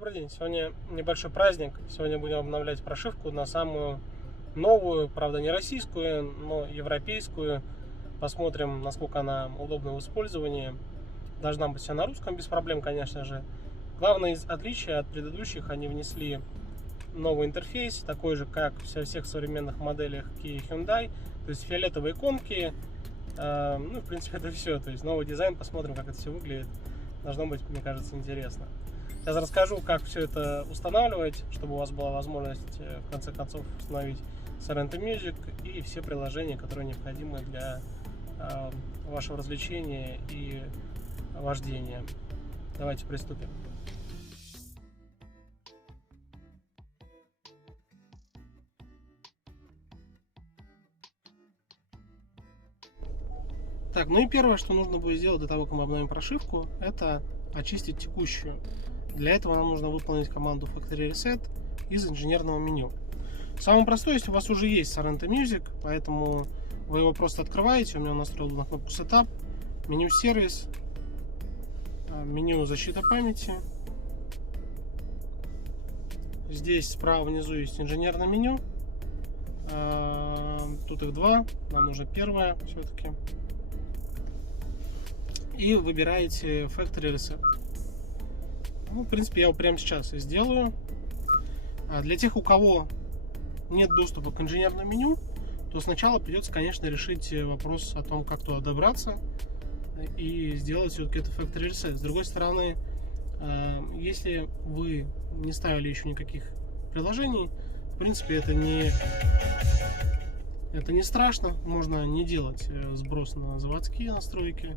Добрый день. Сегодня небольшой праздник. Сегодня будем обновлять прошивку на самую новую, правда не российскую, но европейскую. Посмотрим, насколько она удобна в использовании. Должна быть вся на русском, без проблем, конечно же. Главное отличие от предыдущих: они внесли новый интерфейс, такой же, как во всех современных моделях Kia и Hyundai. То есть фиолетовые иконки. В принципе, это все. То есть новый дизайн. Посмотрим, как это все выглядит. Должно быть, мне кажется, интересно. Сейчас расскажу, как все это устанавливать, чтобы у вас была возможность в конце концов установить Sorento Music и все приложения, которые необходимы для вашего развлечения и вождения. Давайте приступим. Так, ну и первое, что нужно будет сделать до того, как мы обновим прошивку, это очистить текущую. Для этого нам нужно выполнить команду Factory Reset из инженерного меню. Самое простое, если у вас уже есть Sorento Music, поэтому вы его просто открываете. У меня настроил на кнопку Setup, меню Сервис, меню Защита памяти. Здесь справа внизу есть инженерное меню. Тут их два, нам нужно первое все-таки. И выбираете Factory Reset. Ну, в принципе, я его прямо сейчас и сделаю. Для тех, у кого нет доступа к инженерному меню, то сначала придется, конечно, решить вопрос о том, как туда добраться и сделать все-таки это Factory Reset. С другой стороны, если вы не ставили еще никаких приложений, в принципе, это не страшно. Можно не делать сброс на заводские настройки.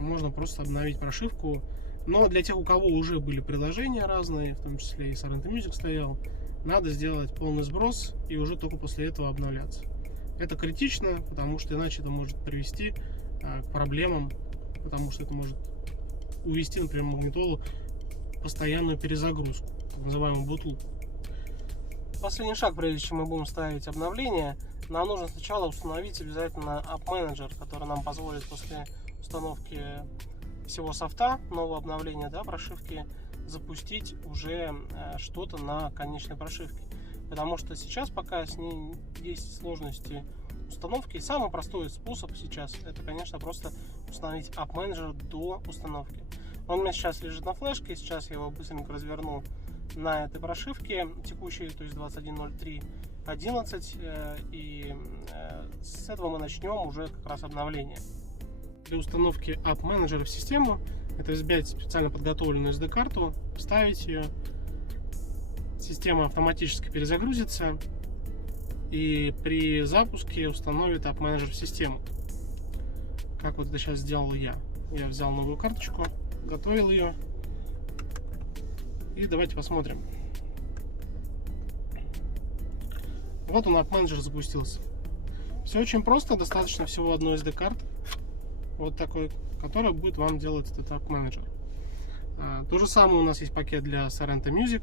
Можно просто обновить прошивку. Но для тех, у кого уже были приложения разные, в том числе и Sorento Music стоял, надо сделать полный сброс и уже только после этого обновляться. Это критично, потому что иначе это может привести к проблемам, потому что это может увести, например, магнитолу в постоянную перезагрузку, так называемую бутлуп. Последний шаг, прежде чем мы будем ставить обновление, нам нужно сначала установить обязательно App Manager, который нам позволит после установки всего софта, нового обновления, прошивки, запустить уже что-то на конечной прошивке. Потому что сейчас пока с ней есть сложности установки. И самый простой способ сейчас это, конечно, просто установить App Manager до установки. Он у меня сейчас лежит на флешке, сейчас я его быстренько разверну на этой прошивке текущей, то есть 21.03.11, и с этого мы начнем уже как раз обновление. Для установки App Manager в систему это взять специально подготовленную SD-карту, вставить ее, система автоматически перезагрузится и при запуске установит App Manager в систему. Как вот это сейчас сделал я. Я взял новую карточку, готовил ее и давайте посмотрим. Вот он, App Manager запустился. Все очень просто, достаточно всего одной SD-карты. Вот такой, который будет вам делать этот App Manager. То же самое у нас есть пакет для Sorento Music.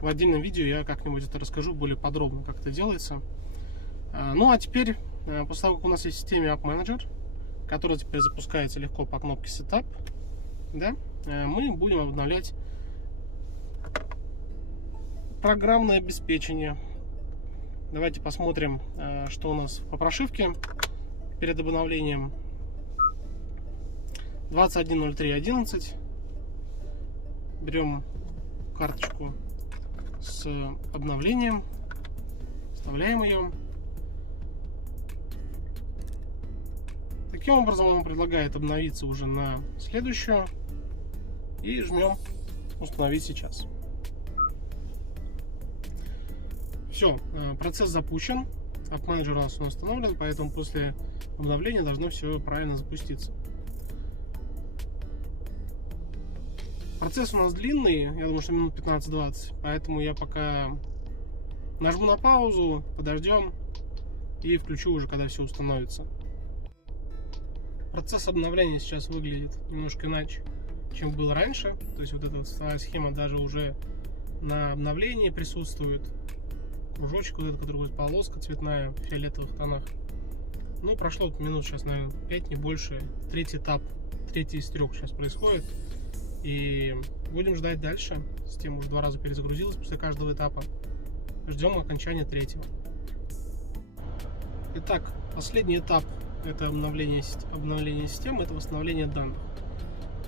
В отдельном видео я как-нибудь это расскажу более подробно, как это делается. Ну а теперь, после того, как у нас есть в системе App Manager, который теперь запускается легко по кнопке Setup, мы будем обновлять программное обеспечение. Давайте посмотрим, что у нас по прошивке перед обновлением. 21.03.11. Берем карточку с обновлением, вставляем ее. Таким образом он предлагает обновиться уже на следующую и жмем установить сейчас. Все, процесс запущен. App Manager у нас установлен, поэтому после обновления должно все правильно запуститься. Процесс у нас длинный, я думаю, что минут 15-20, поэтому я пока нажму на паузу, подождем и включу уже, когда все установится. Процесс обновления сейчас выглядит немножко иначе, чем был раньше. То есть вот эта вот схема даже уже на обновлении присутствует. Кружочек, вот этот, который будет полоска цветная в фиолетовых тонах. Ну, прошло минут сейчас, наверное, 5, не больше. Третий этап, третий из трех сейчас происходит. И будем ждать дальше. Система уже 2 раза перезагрузилась после каждого этапа. Ждем окончания 3-го. Итак, последний этап — это обновление системы, это восстановление данных.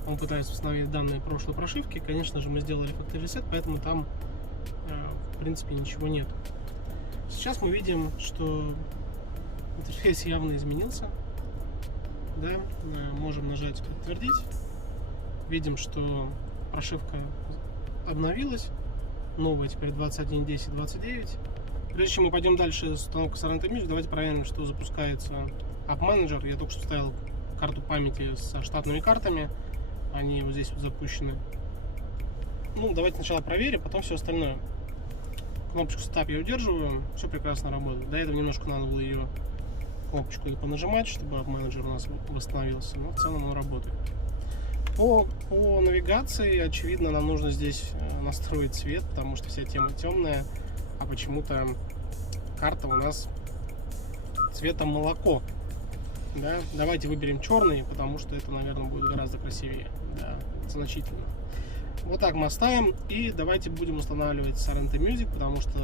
Он пытается восстановить данные прошлой прошивки. Конечно же, мы сделали factory reset, поэтому там, в принципе, ничего нет. Сейчас мы видим, что интерфейс явно изменился. Да, можем нажать «Подтвердить». Видим, что прошивка обновилась. Новая теперь 21.10.29. Прежде чем мы пойдем дальше с установкой Sorrento Music, давайте проверим, что запускается App Manager. Я только что вставил карту памяти со штатными картами. Они вот здесь вот запущены. Ну, давайте сначала проверим, потом все остальное. Кнопочку Stop я удерживаю. Все прекрасно работает. До этого немножко надо было ее кнопочку понажимать, чтобы App Manager у нас восстановился. Но в целом он работает. По навигации, очевидно, нам нужно здесь настроить цвет, потому что вся тема темная, а почему-то карта у нас цветом молоко. Да? Давайте выберем черный, потому что это, наверное, будет гораздо красивее. Да, значительно. Вот так мы оставим. И давайте будем устанавливать Sorrento Music, потому что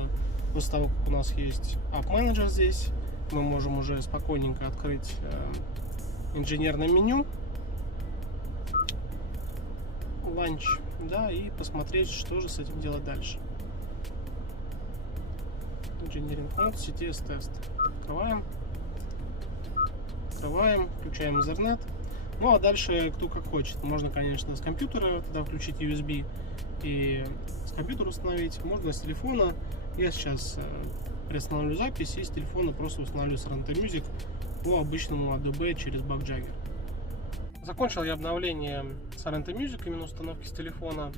после того, как у нас есть App Manager здесь, мы можем уже спокойненько открыть инженерное меню. Launch, да, и посмотреть, что же с этим делать дальше. Engineering Mode, CTS тест. Открываем, включаем Ethernet. Ну а дальше кто как хочет. Можно, конечно, с компьютера тогда включить USB и с компьютера установить. Можно с телефона. Я сейчас приостановлю запись и с телефона просто установлю Sorrento Music по обычному ADB через Bugjagger. Закончил я обновление Sorrento Music, именно установки с телефона.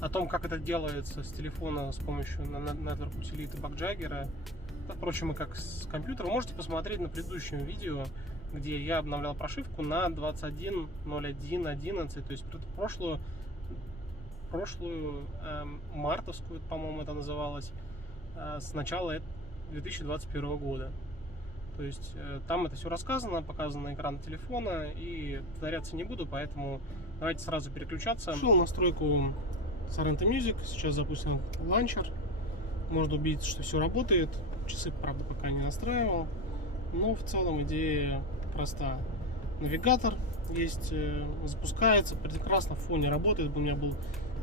О том, как это делается с телефона с помощью Network Utility Bugjagger, впрочем, и как с компьютера, можете посмотреть на предыдущем видео, где я обновлял прошивку на 21.01.11, то есть прошлую мартовскую, по-моему, это называлось, с начала 2021 года. То есть там это все рассказано, показано на экран телефона, и повторяться не буду, поэтому давайте сразу переключаться. Шел настройку Sorrento Music, сейчас запустим ланчер. Можно убедиться, что все работает. Часы, правда, пока не настраивал, но в целом идея проста. Навигатор есть, запускается, прекрасно в фоне работает. У меня был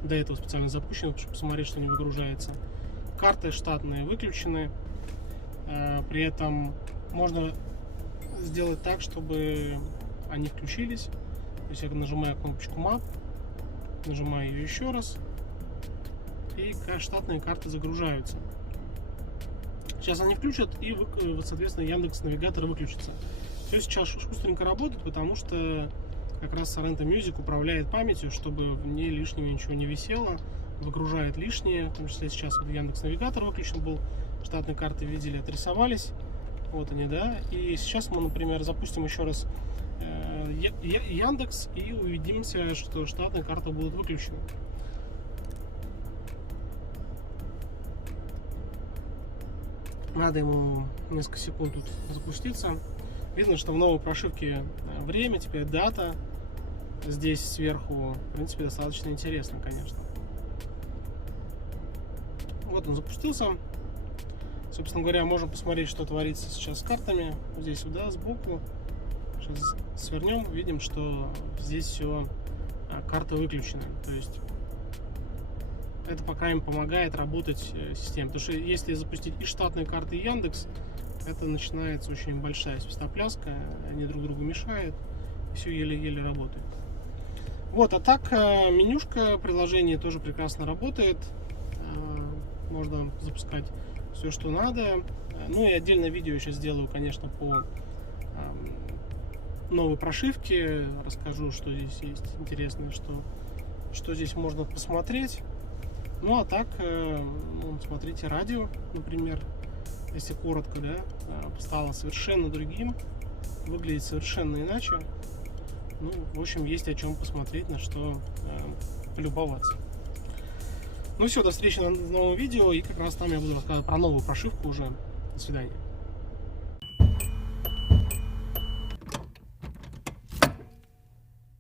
до этого специально запущен, чтобы посмотреть, что не выгружается. Карты штатные выключены, при этом можно сделать так, чтобы они включились. То есть я нажимаю кнопочку Map, нажимаю ее еще раз, и штатные карты загружаются. Сейчас они включат, и, соответственно, Яндекс Навигатор выключится. Все сейчас шустренько работает, потому что как раз Sorrento Music управляет памятью, чтобы в ней лишнего ничего не висело, выгружает лишнее. В том числе сейчас вот Яндекс Навигатор выключен был, штатные карты видели, отрисовались. Вот они, да. И сейчас мы, например, запустим еще раз Яндекс и увидимся, что штатные карты будут выключены. Надо ему несколько секунд тут запуститься. Видно, что в новой прошивке время, теперь дата. Здесь сверху, в принципе, достаточно интересно, конечно. Вот он запустился. Собственно говоря, можем посмотреть, что творится сейчас с картами. Здесь сюда, сбоку. Сейчас свернем, видим, что здесь все карты выключены. То есть это пока им помогает работать система. Потому что если запустить и штатные карты, и Яндекс, это начинается очень большая свистопляска. Они друг другу мешают. Все еле-еле работает. Вот, а так менюшка приложения тоже прекрасно работает. Можно запускать все, что надо. Ну и отдельное видео сейчас сделаю, конечно, по новой прошивке. Расскажу, что здесь есть интересное, что здесь можно посмотреть. Ну а так, смотрите, радио, например, если коротко, да, стало совершенно другим, выглядит совершенно иначе. Ну, в общем, есть о чем посмотреть, на что полюбоваться. Ну все, до встречи в новом видео, и как раз там я буду рассказывать про новую прошивку уже. До свидания.